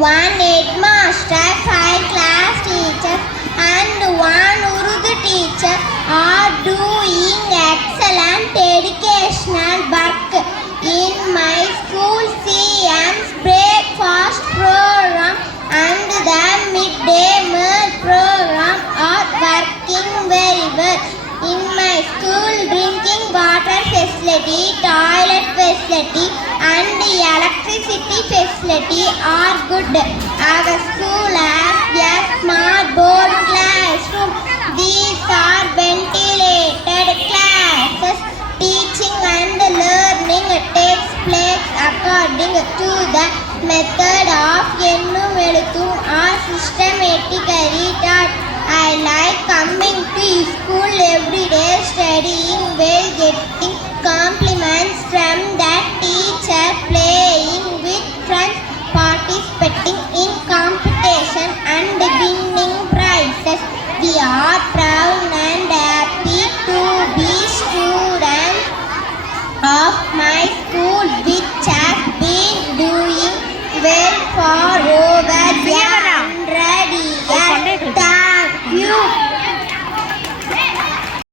one headmaster, 5 class teachers, and one Urdu teacher are doing excellent educational work. In my school, CM's breakfast program and the midday meal program are working very well. In my school, drinking water facility, toilet facility, and electricity facility are good. Our school has a smart board classroom. These are ventilated classes. Teaching and learning takes place according to the method of Ennum Elutthum or systematically taught. I like coming to school every day, studying well,